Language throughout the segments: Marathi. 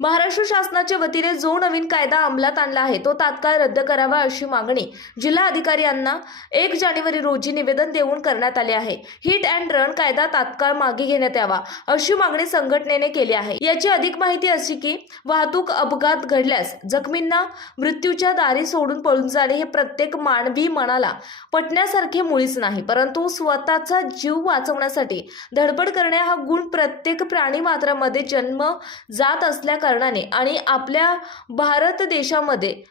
महाराष्ट्र शासनाच्या वतीने जो नवीन कायदा अंमलात आणला आहे तो तात्काळ रद्द करावा अशी मागणी जिल्हा अधिकारी यांना एक जानेवारी रोजी निवेदन देऊन करण्यात आले आहे. हिट अँड रन कायदा तात्काळ मागे घेण्यात यावा अशी मागणी संघटनेने केली आहे. याची अधिक माहिती अशी की वाहतूक अपघात घडल्यास जखमींना मृत्यूच्या दारी सोडून पळून जाणे हे प्रत्येक मानवी मनाला पटण्यासारखे मुळीच नाही परंतु स्वतःचा जीव वाचवण्यासाठी धडपड करणे हा गुण प्रत्येक प्राणी मात्रामध्ये जन्म जात असल्या कारणाने आणि आपल्या भारत देशामध्ये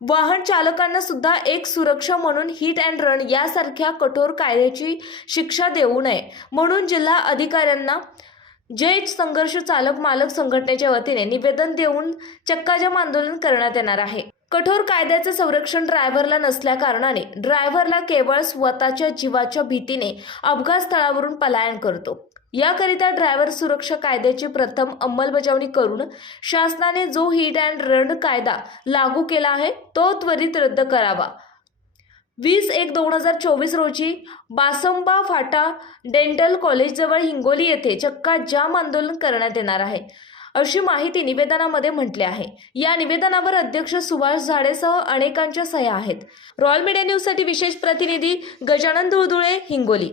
वाहन चालकांना सुद्धा एक सुरक्षा म्हणून हिट अँड रन यासारख्या कठोर कायद्याची शिक्षा देऊ नये. म्हणून जिल्हा अधिकाऱ्यांना जय संघर्ष चालक मालक संघटनेच्या वतीने निवेदन देऊन चक्काजाम आंदोलन करण्यात येणार आहे. कठोर कायद्याचे संरक्षण ड्रायव्हरला नसल्या कारणाने ड्रायव्हरला केवळ स्वतःच्या जीवाच्या भीतीने अपघात स्थळावरून पलायन करतो. याकरिता ड्रायव्हर सुरक्षा कायद्याची प्रथम अंमलबजावणी करून शासनाने जो हिट अँड रन कायदा लागू केला आहे तो त्वरित रद्द करावा. वीस एक दोन हजार चोवीस रोजी बासंबा फाटा डेंटल कॉलेजजवळ हिंगोली येथे चक्का जाम आंदोलन करण्यात येणार आहे अशी माहिती निवेदनामध्ये म्हटले आहे. या निवेदनावर अध्यक्ष सुभाष झाडेसह अनेकांच्या सह्या आहेत. रॉयल मीडिया न्यूजसाठी विशेष प्रतिनिधी गजानन धुळधुळे हिंगोली.